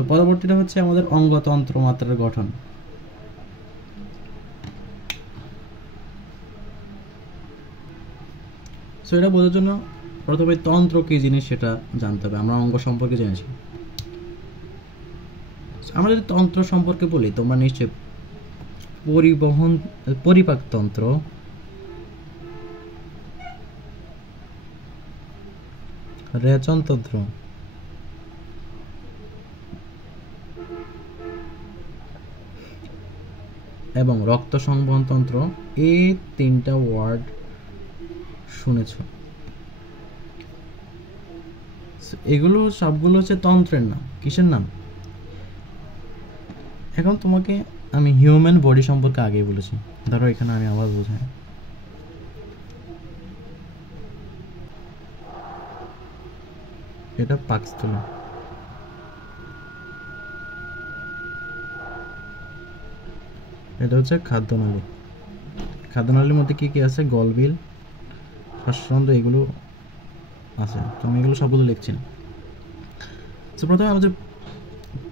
So পরবর্তীটা হচ্ছে আমাদের অঙ্গতন্ত্র মাত্রার গঠন। সো এটা বোঝার জন্য প্রথমে তন্ত্র কী জিনিস সেটা জানতে হবে। আমরা অঙ্গ সম্পর্কে জেনেছি, আমরা যদি তন্ত্র সম্পর্কে বলি তোমরা নিশ্চয়ই পরিপাকতন্ত্র, রেচনতন্ত্র এবং রক্ত সংবহন তন্ত্র, এই তিনটা ওয়ার্ড শুনেছ। এগুলো সবগুলো হচ্ছে তন্ত্রের নাম। কিসের নাম? এখন তোমাকে আমি হিউম্যান বডি সম্পর্কে আগেই বলেছি, ধরো এখানে আমি আবার বোঝাই। এটা পাকস্থলী, এটা হচ্ছে খাদ্যনালী। খাদ্যনালীর মধ্যে কি কি আছে? গলবিল, শ্বাসরন্ধ্র, এগুলো আছে। তো আমি এগুলো সবগুলো লিখছি না। তো প্রথমে আমাদের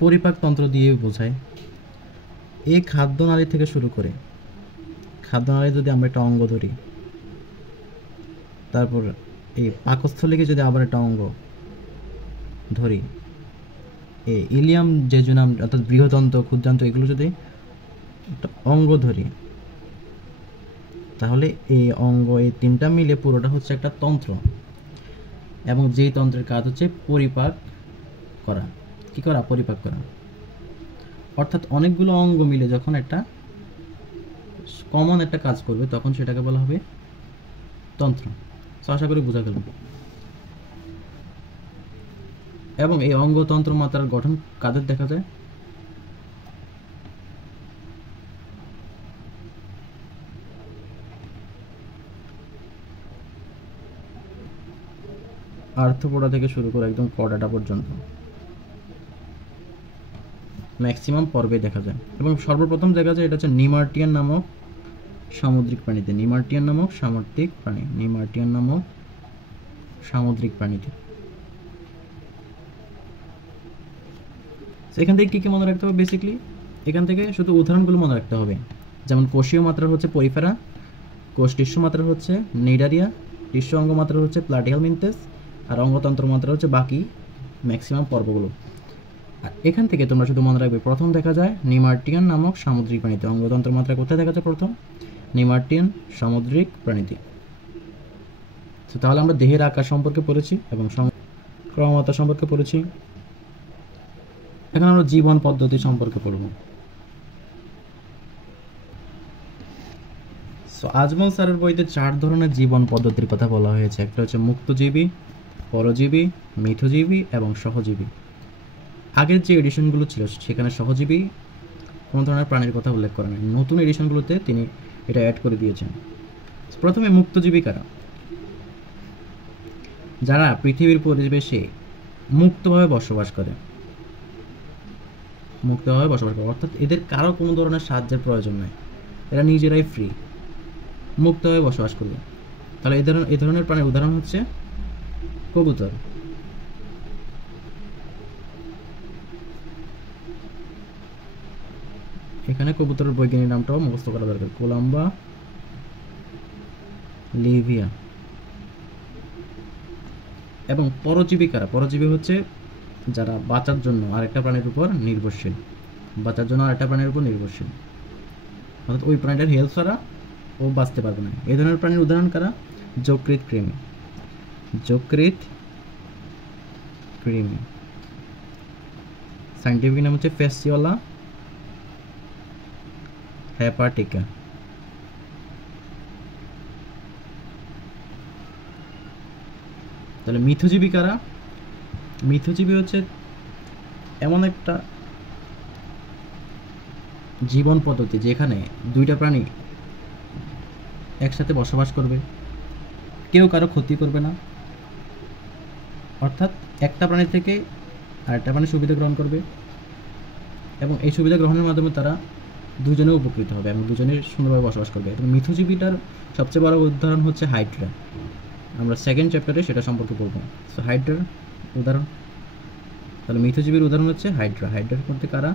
পরিপাকতন্ত্র দিয়ে বোঝাই। এই খাদ্যনালী থেকে শুরু করে, খাদ্যনালী যদি আমরা একটা অঙ্গ ধরি, তারপর এই পাকস্থলীকে যদি আবার একটা অঙ্গ ধরি, এই ইলিয়াম জেজুনাম অর্থাৎ বৃহদন্ত, ক্ষুদ্রান্ত, এগুলো যদি একটা অঙ্গ ধরি, তাহলে এই অঙ্গ, এই তিনটা মিলে পুরোটা হচ্ছে একটা তন্ত্র। এবং যেই তন্ত্রের কাজ হচ্ছে পরিপাক করা। কি করা? পরিপাক করা। অর্থাৎ অনেকগুলো অঙ্গ মিলে যখন একটা কমন একটা কাজ করবে তখন সেটাকে বলা হবে তন্ত্র। তো আশা করি বোঝা গেল। এবং এই অঙ্গতন্ত্র মাত্রার গঠন কাদের দেখা যায়? আর্থ্রোপোডা থেকে শুরু করে একদম কর্ডাটা পর্যন্ত ম্যাক্সিমাম পর্বে দেখা যায়। এবং সর্বপ্রথম দেখা যায় এটা হচ্ছে নিমার্টিয়ান নামক সামুদ্রিক প্রাণীতে। নিমার্টিয়ান নামক সামুদ্রিক প্রাণী, নিমার্টিয়ান নামক সামুদ্রিক প্রাণীতে। এখান থেকে কী কী মনে রাখতে হবে? বেসিকলি এখান থেকে শুধু উদাহরণগুলো মনে রাখতে হবে। যেমন কোষীয় মাত্রা হচ্ছে পরিফেরা, কোষ টিস্যু মাত্রা হচ্ছে নিডারিয়া, টিস্যু অঙ্গ মাত্রা হচ্ছে প্লাটিহেল মিনতেস, আর অঙ্গতন্ত্র মাত্রা হচ্ছে বাকি ম্যাক্সিমাম পর্বগুলো। আর এখান থেকে তোমরা শুধু মনে রাখবে প্রথম দেখা যায় নিমার্টিয়ান নামক সামুদ্রিক প্রাণীতে। অঙ্গতন্ত্র মাত্রা কোথায় দেখা যায়? প্রথম নিমার্টিয়ান সামুদ্রিক প্রাণীতে। তো তাহলে আমরা দেহের আকার সম্পর্কে পড়েছি এবং ক্রমতা সম্পর্কে পড়েছি। এখন আমরা জীবন পদ্ধতি সম্পর্কে পড়ব। সো আজমল স্যারের বইতে 4 ধরনের জীবন পদ্ধতির কথা বলা হয়েছে। একটা হচ্ছে মুক্তজীবী, পরজীবী, মিথজীবী এবং সহজীবী। আগের যে এডিশনগুলো ছিল সেখানে সহজীবী কোনো ধরনের প্রাণীর কথা উল্লেখ করেন। নতুন এডিশনগুলোতে তিনি এটা অ্যাড করে দিয়েছেন। প্রথমে মুক্তজীবী কারা? যারা পৃথিবীর পরিবেশে মুক্তভাবে বসবাস করে, মুক্তভাবে বসবাস করে, অর্থাৎ এদের কারো কোনো ধরনের সাহায্যের প্রয়োজন নেই, এরা নিজেরাই ফ্রি, মুক্তভাবে বসবাস করবে। তাহলে এই ধরনের প্রাণীর উদাহরণ হচ্ছে কবুতর। এখানে কবুতরের বৈজ্ঞানিক নামটাও মুখস্থ করা দরকার, কোলাম্বা লিভিয়া। এবং পরজীবী কারা? পরজীবী হচ্ছে যারা বাঁচার জন্য আরেকটা প্রাণীর উপর নির্ভরশীল, বাঁচার জন্য আরেকটা প্রাণীর উপর নির্ভরশীল, অর্থাৎ ওই প্রাণীটার হেল্প ছাড়া ও বাঁচতে পারবে না। এই ধরনের প্রাণীর উদাহরণ কারা? যকৃৎ কৃমি। যকৃৎ কৃমি সাইন্টিফিক নাম হচ্ছে ফ্যাসিওলা হেপাটিকা। তাহলে মিথজীবী কারা? মিথজীবী হচ্ছে এমন একটা জীবন পদ্ধতি যেখানে দুইটা প্রাণী একসাথে বসবাস করবে, কেউ কারো ক্ষতি করবে না, অর্থাৎ একটা প্রাণী থেকে আরেকটা প্রাণী সুবিধা গ্রহণ করবে এবং এই সুবিধা গ্রহণের মাধ্যমে তারা দুজনে উপকৃত হবে এবং দুজনে সুন্দরভাবে বসবাস করবে। এবং মিথজীবীটার সবচেয়ে বড় উদাহরণ হচ্ছে হাইড্রা। আমরা সেকেন্ড চ্যাপ্টারে সেটা সম্পর্কে পড়ব। সো হাইড্রার উদাহরণ তাহলে মিথজীবীর উদাহরণ হচ্ছে হাইড্রা। হাইড্রার মধ্যে কারা?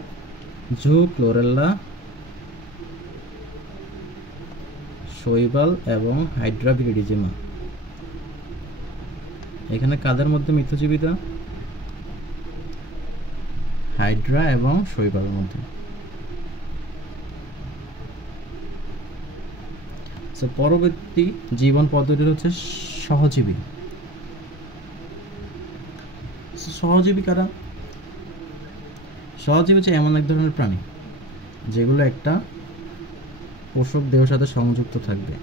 জু, ক্লোরেল্লা, শৈবাল এবং হাইড্রা ভিরিডিজিমা। এখানে কাদের মধ্যে মিথজীবীরা? হাইড্রা এবং শৈবালের মধ্যে। পরবর্তী জীবন পদ্ধতি হচ্ছে সহজীবী। সহজীবী কারা? সহজীবী হচ্ছে এমন এক ধরনের প্রাণী যেগুলো একটা পোষক দেহের সাথে সংযুক্ত থাকবে।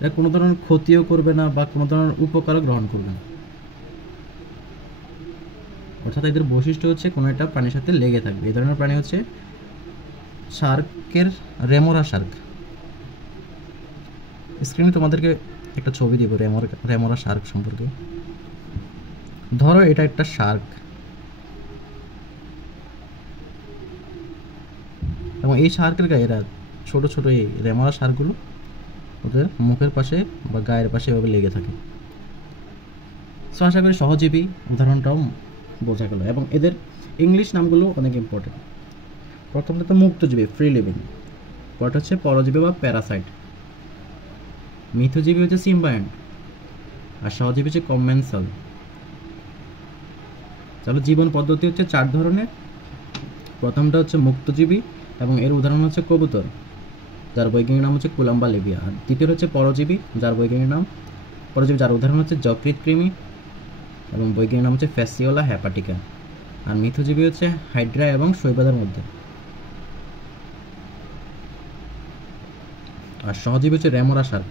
এরা কোনো ধরনের ক্ষতিও করবে না বা কোনো ধরনের উপকারও গ্রহণ করবে না। অর্থাৎ এদের বৈশিষ্ট্য হচ্ছে কোনো একটা প্রাণীর সাথে লেগে থাকবে। এই ধরনের প্রাণী হচ্ছে শার্কের রেমোরা শার্ক। স্ক্রিনে তোমাদেরকে একটা ছবি দিব রেমোরা শার্ক সম্পর্কে। ধরো এটা একটা শার্ক এবং এই শার্কের গায়ে এরা ছোট ছোট এই রেমোরা শার্কগুলো ওদের মুখের পাশে বা গায়ের পাশে এভাবে লেগে থাকে। সো আশা করি সহজীবী উদাহরণটাও বোঝা গেল এবং এদের ইংলিশ নামগুলো অনেক ইম্পর্টেন্ট। প্রথমত মুক্তজীবী, ফ্রি লিভিং। পরটা হচ্ছে পরজীবী বা প্যারাসাইট। মিথজীবী হচ্ছে সিম্বায়েন্ট আর সহজীবী হচ্ছে কমেন্সাল। তাহলে জীবন পদ্ধতি হচ্ছে 4 ধরনের। প্রথমটা হচ্ছে মুক্তজীবী এবং এর উদাহরণ হচ্ছে কবুতর, যার বৈজ্ঞানিক নাম হচ্ছে কুলাম্বা লিবিয়া। আর দ্বিতীয় হচ্ছে পরজীবী, যার বৈজ্ঞানিক নাম পরজীবী, যার উদাহরণ হচ্ছে যকৃৎ কৃমি এবং বৈজ্ঞানিক নাম হচ্ছে ফ্যাসিওলা হ্যাপাটিকা। আর মিথজীবী হচ্ছে হাইড্রা এবং শৈবালের মধ্যে। আর সহজীবী হচ্ছে রেমোরা শার্ক।